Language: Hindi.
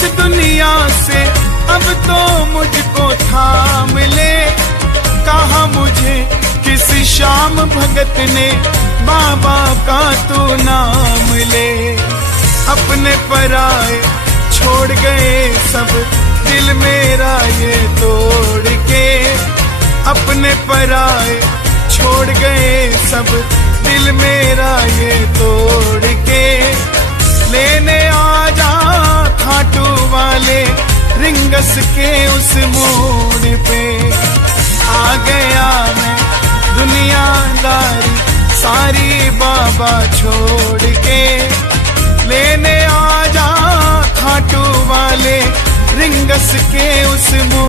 इस दुनिया से अब तो मुझको थाम ले। कहा मुझे किसी श्याम भगत ने बाबा का तू नाम ले। अपने पराए छोड़ गए सब दिल मेरा ये तोड़ के। अपने पराए छोड़ गए सब दिल मेरा ये तोड़ के। लेने आ जा खाटू वाले रिंगस के उस मोड़ पे। आ गया मैं दुनियादारी सारी बाबा छोड़ के। लेने आ जा खाटू वाले रिंगस के उस मोड़